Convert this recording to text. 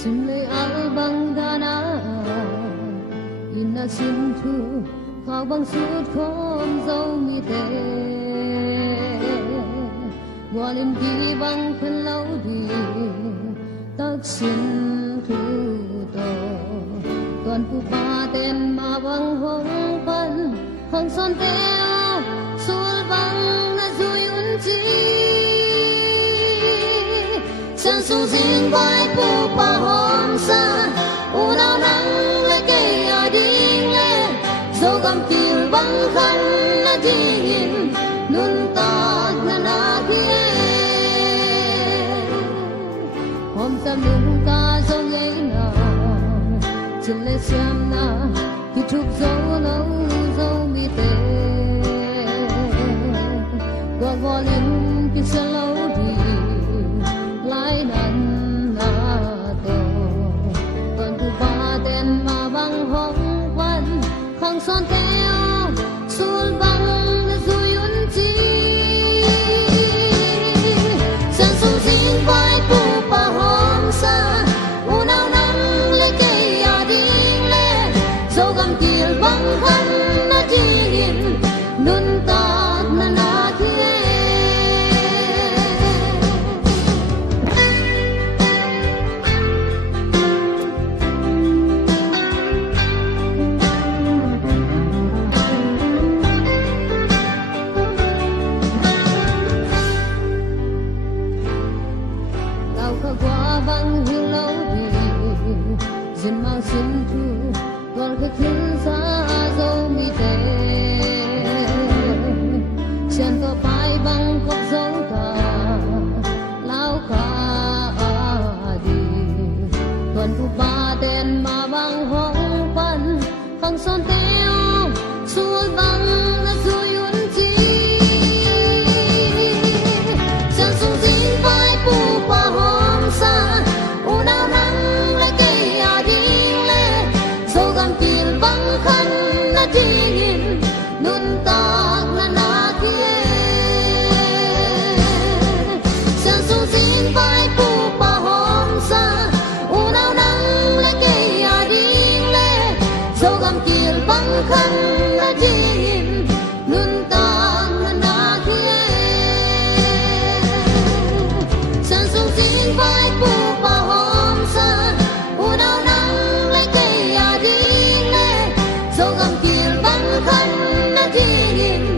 simlay albang dana ina sintu khao bang sut khom dâu mi te Gualim di bang khen lâu đi tác xin thu to toàn phụ ba tên mà bang hong pan hong son teo sul bang na dui un chi san su sing vai pu pa hom sa u nao nang le ke a ding le zo gam til bang khan na ding nun ta na na thie hom sam nung ta zo ngei na chin le siam na ki thup zo lâu zo mi te qua volin ki sa lâu đi lai nan na to toàn tu ba ten ma bang hong van khang son teo sul bang na zui un chi san sung sing vai pu pa hom sa u nao nang le ke ya ding le zo gam til bang khan na jin nun ta na na thie tao khắc qua băng hiu lâu đi dần mang xin thu còn khách khinh xa dâu mi te chen to pai băng khóc dấu ta lao ca đi toàn phụ ba tên mà băng hong pan khang son teo sul băng na zui un chi san sung sing vai pu pa hom sa u nao nang le ke a ding le zo gam til bang khan na ding nun ta na na thie san sung sing vai pu pa hom sa u nao nang le ke a ding le zo gam til bang khan na ding nun ta na na thie san sung sing vai pu pa hom sa u nao nang le ke a ding le zo gam til bang khan na ding